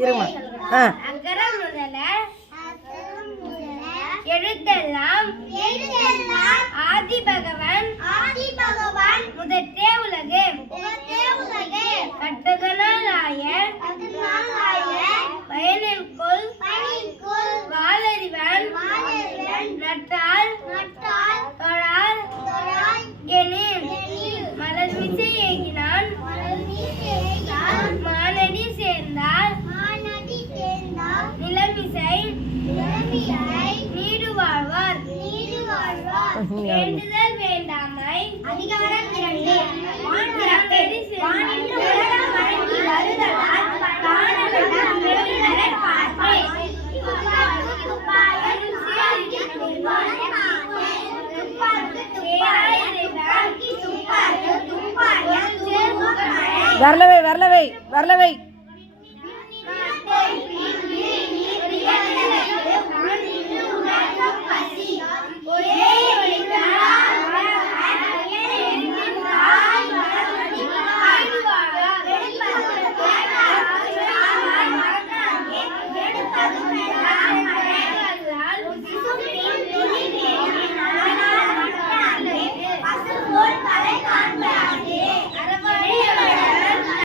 இருமா. எழுத்தெல்லாம் ஆதி பகவான் முதற்றே உலகு கட்டதனாலாய பயனிற்குள் வாழறிவன் நட்டால் தொழால் எனின் மலர்மிசை ஏகினான் மானடி சேர்ந்தால் நிலமிசை நீடு வாழ்வார். வேண்டுதல் வேண்டாமை அதிகாரம் 2 வரலவை வரலவை வரலவை